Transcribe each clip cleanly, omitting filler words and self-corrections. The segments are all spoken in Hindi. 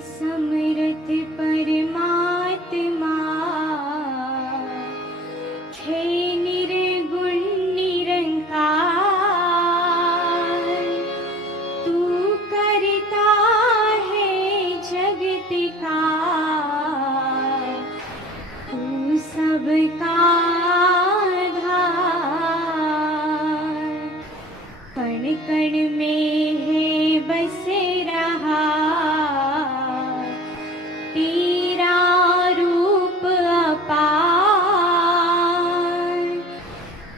समरथ परमात्मा हे निर्गुण निरंकार, तू करता है जगत का, तू सबका आधार। कण कण में है बस रहा तेरा रूप अपार।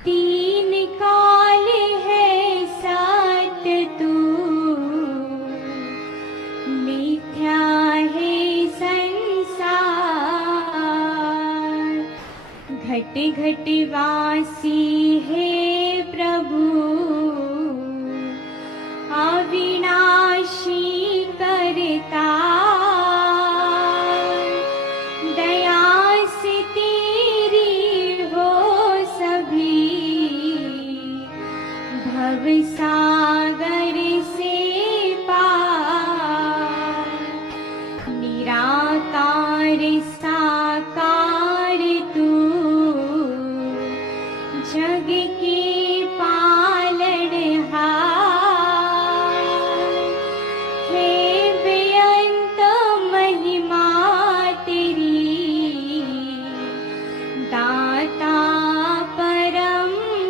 तीन काल है सत्य तू, मिथ्या है संसार। घट घट वासी है प्रभु, अविनाशी करतार। दया से तेरी हो सभी, भव सागर से पार। निराकार साकार तू, जग के पालनहार। हे बेअंत महिमा तेरी, दाता परम्पार।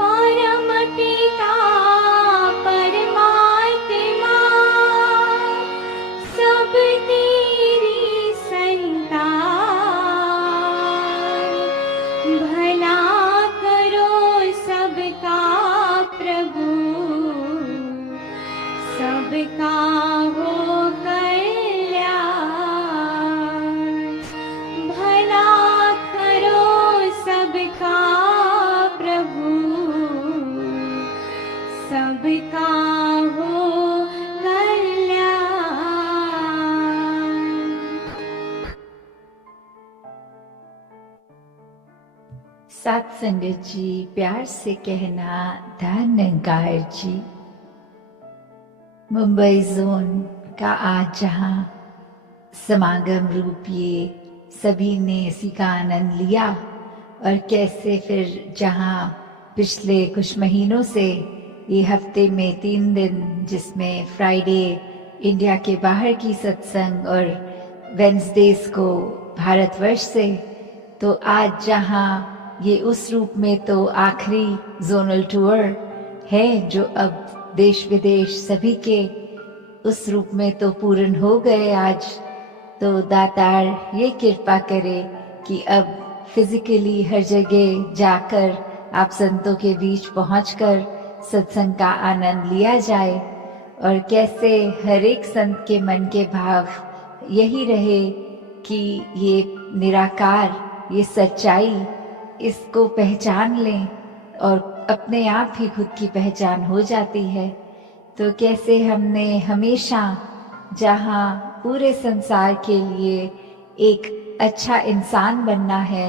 परम पिता परमात्मा, सब तेरी संतान। भला करो सबका प्रभु, सबका हो कल्याण। भला करो सबका प्रभु, सबका हो कल्याण। साथ संगत जी, प्यार से कहना धन्यकार जी। मुंबई जोन का आज जहाँ समागम रूप ये सभी ने इसी का आनंद लिया, और कैसे फिर जहाँ पिछले कुछ महीनों से ये हफ्ते में 3 दिन, जिसमें फ्राइडे इंडिया के बाहर की सत्संग और वेंसडेज को भारतवर्ष से, तो आज जहाँ ये उस रूप में तो आखिरी जोनल टूर है जो अब देश विदेश सभी के उस रूप में तो पूर्ण हो गए आज। तो दातार ये कृपा करे कि अब फिजिकली हर जगह जाकर आप संतों के बीच पहुंचकर सत्संग का आनंद लिया जाए, और कैसे हर एक संत के मन के भाव यही रहे कि ये निराकार, ये सच्चाई, इसको पहचान लें और अपने आप ही खुद की पहचान हो जाती है। तो कैसे हमने हमेशा जहाँ पूरे संसार के लिए एक अच्छा इंसान बनना है,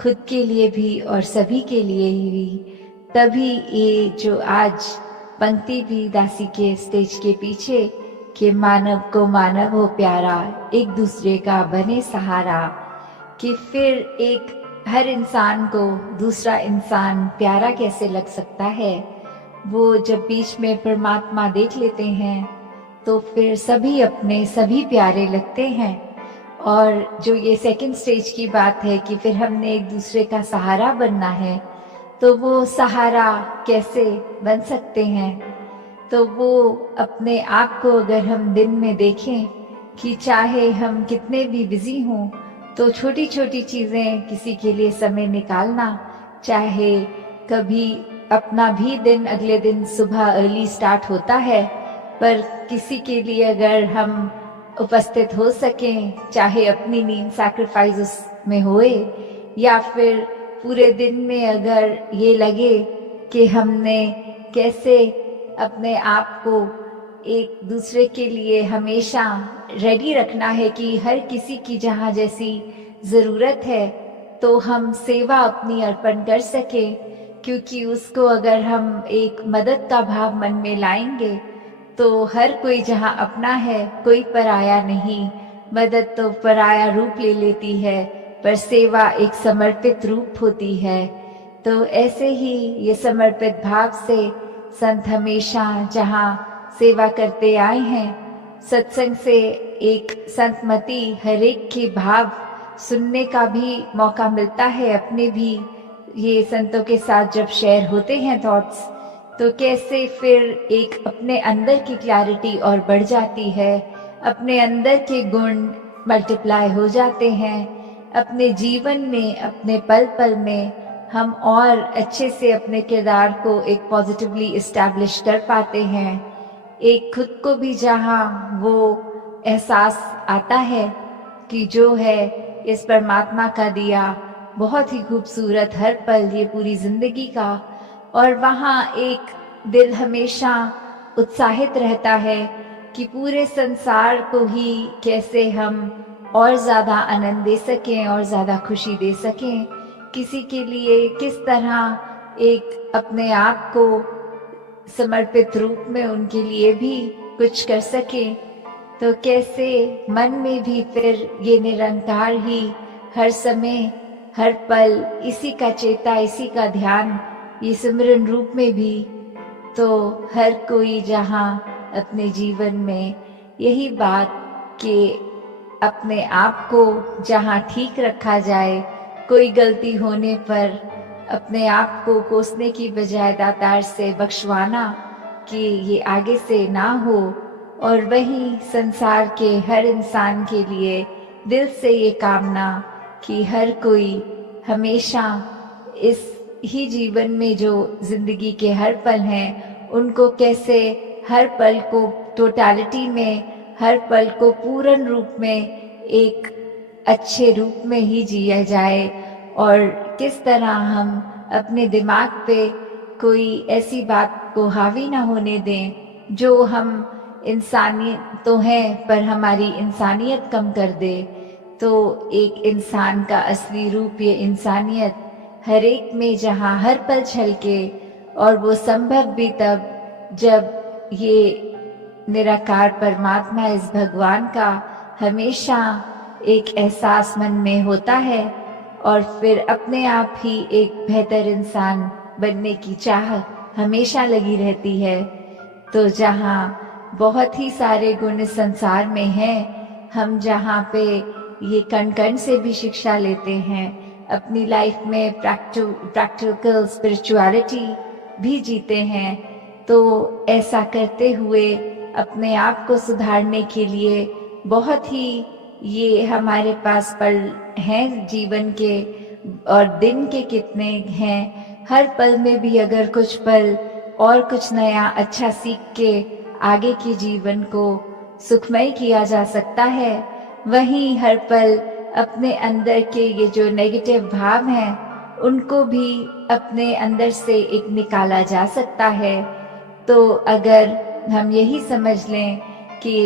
खुद के लिए भी और सभी के लिए भी, तभी ये जो आज पंक्ति भी दासी के स्टेज के पीछे कि मानव को मानव हो प्यारा, एक दूसरे का बने सहारा, कि फिर एक हर इंसान को दूसरा इंसान प्यारा कैसे लग सकता है। वो जब बीच में परमात्मा देख लेते हैं तो फिर सभी अपने सभी प्यारे लगते हैं। और जो ये सेकंड स्टेज की बात है कि फिर हमने एक दूसरे का सहारा बनना है, तो वो सहारा कैसे बन सकते हैं। तो वो अपने आप को अगर हम दिन में देखें कि चाहे हम कितने भी बिजी हों, तो छोटी छोटी चीजें किसी के लिए समय निकालना, चाहे कभी अपना भी दिन अगले दिन सुबह अर्ली स्टार्ट होता है, पर किसी के लिए अगर हम उपस्थित हो सकें, चाहे अपनी नींद सैक्रिफाइस उसमें होए, या फिर पूरे दिन में अगर ये लगे कि हमने कैसे अपने आप को एक दूसरे के लिए हमेशा रेडी रखना है कि हर किसी की जहाँ जैसी जरूरत है तो हम सेवा अपनी अर्पण कर सके, क्योंकि उसको अगर हम एक मदद का भाव मन में लाएंगे तो हर कोई जहाँ अपना है, कोई पराया नहीं। मदद तो पराया रूप ले लेती है, पर सेवा एक समर्पित रूप होती है। तो ऐसे ही ये समर्पित भाव से संत हमेशा जहाँ सेवा करते आए हैं, सत्संग से एक संतमति हर एक के भाव सुनने का भी मौका मिलता है। अपने भी ये संतों के साथ जब शेयर होते हैं थॉट्स, तो कैसे फिर एक अपने अंदर की क्लैरिटी और बढ़ जाती है, अपने अंदर के गुण मल्टीप्लाई हो जाते हैं। अपने जीवन में, अपने पल पल में हम और अच्छे से अपने किरदार को एक पॉजिटिवली इस्टेब्लिश कर पाते हैं। एक खुद को भी जहाँ वो एहसास आता है कि जो है इस परमात्मा का दिया बहुत ही खूबसूरत हर पल ये पूरी जिंदगी का, और वहाँ एक दिल हमेशा उत्साहित रहता है कि पूरे संसार को ही कैसे हम और ज़्यादा आनंद दे सकें और ज़्यादा खुशी दे सकें, किसी के लिए किस तरह एक अपने आप को समर्पित रूप में उनके लिए भी कुछ कर सकें। तो कैसे मन में भी फिर ये निरंकार ही हर समय हर पल इसी का चेता, इसी का ध्यान, ये सिमरन रूप में भी। तो हर कोई जहाँ अपने जीवन में यही बात कि अपने आप को जहाँ ठीक रखा जाए, कोई गलती होने पर अपने आप को कोसने की बजाय दातार से बख्शवाना कि ये आगे से ना हो। और वही संसार के हर इंसान के लिए दिल से ये कामना कि हर कोई हमेशा इस ही जीवन में जो जिंदगी के हर पल हैं, उनको कैसे हर पल को टोटलिटी में, हर पल को पूर्ण रूप में एक अच्छे रूप में ही जिया जाए। और किस तरह हम अपने दिमाग पे कोई ऐसी बात को हावी ना होने दें जो हम इंसानियत तो हैं पर हमारी इंसानियत कम कर दे। तो एक इंसान का असली रूप ये इंसानियत हर एक में जहाँ हर पल छलके, और वो संभव भी तब जब ये निराकार परमात्मा, इस भगवान का हमेशा एक एहसास मन में होता है, और फिर अपने आप ही एक बेहतर इंसान बनने की चाह हमेशा लगी रहती है। तो जहाँ बहुत ही सारे गुण इस संसार में हैं, हम जहाँ पे ये कण कण से भी शिक्षा लेते हैं, अपनी लाइफ में प्रैक्टिकल स्पिरिचुअलिटी भी जीते हैं। तो ऐसा करते हुए अपने आप को सुधारने के लिए बहुत ही ये हमारे पास पल हैं जीवन के, और दिन के कितने हैं। हर पल में भी अगर कुछ पल और कुछ नया अच्छा सीख के आगे के जीवन को सुखमय किया जा सकता है, वहीं हर पल अपने अंदर के ये जो नेगेटिव भाव हैं उनको भी अपने अंदर से एक निकाला जा सकता है। तो अगर हम यही समझ लें कि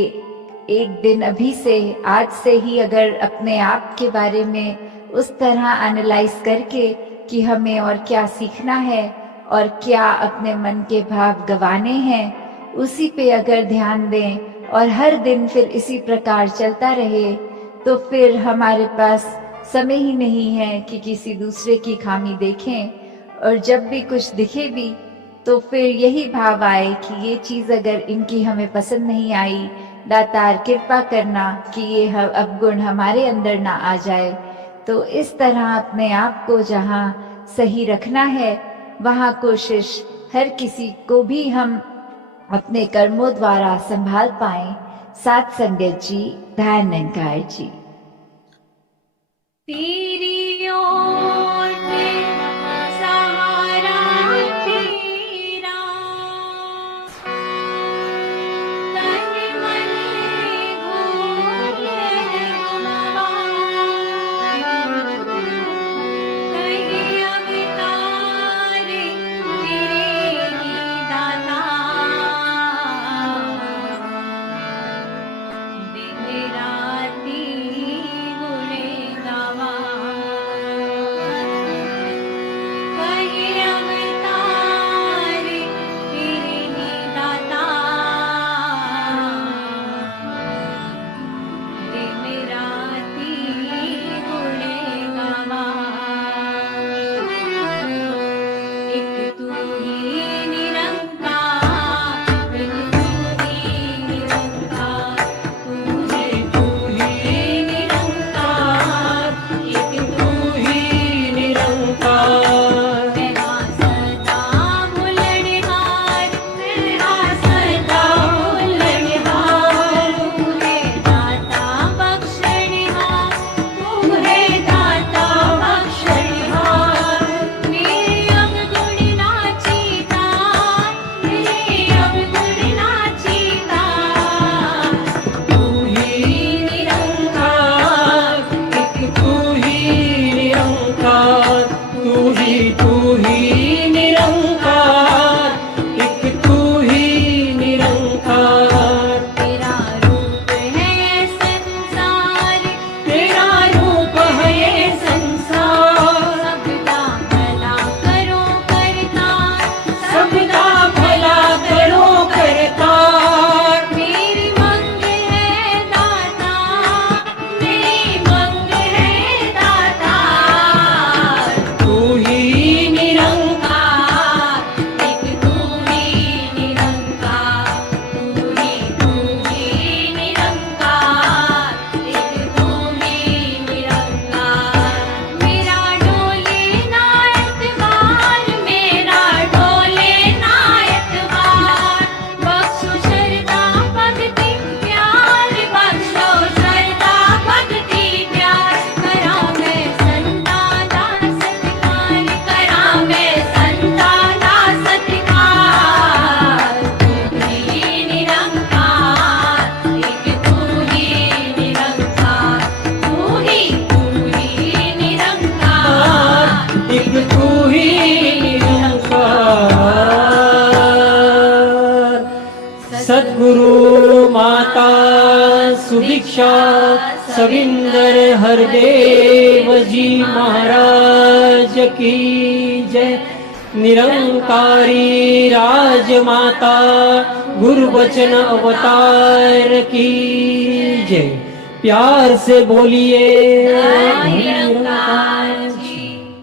एक दिन अभी से, आज से ही अगर अपने आप के बारे में उस तरह एनालाइज करके कि हमें और क्या सीखना है और क्या अपने मन के भाव गंवाने हैं, उसी पे अगर ध्यान दें और हर दिन फिर इसी प्रकार चलता रहे, तो फिर हमारे पास समय ही नहीं है कि किसी दूसरे की खामी देखें। और जब भी कुछ दिखे भी तो फिर यही भाव आए कि ये चीज़ अगर इनकी हमें पसंद नहीं आई, दातार कृपा करना कि ये अवगुण हमारे अंदर ना आ जाए। तो इस तरह अपने आप को जहाँ सही रखना है, वहाँ कोशिश हर किसी को भी हम अपने कर्मों द्वारा संभाल पाएं। साथ संगत जी, ध्यान निरंकार जी। तेरी ओर सहारा तेरा, तन मन घोले गुणवान, कहीं अवतार तेरे ही दाता, दिन राती गुणे गावा। एक तू ही निरंकार। सद्गुरु माता सुदीक्षा सविंदर हरदेव जी महाराज की जय। निरंकारी राजमाता गुरुवचन अवतार की जय। प्यार से बोलिए निरंकार।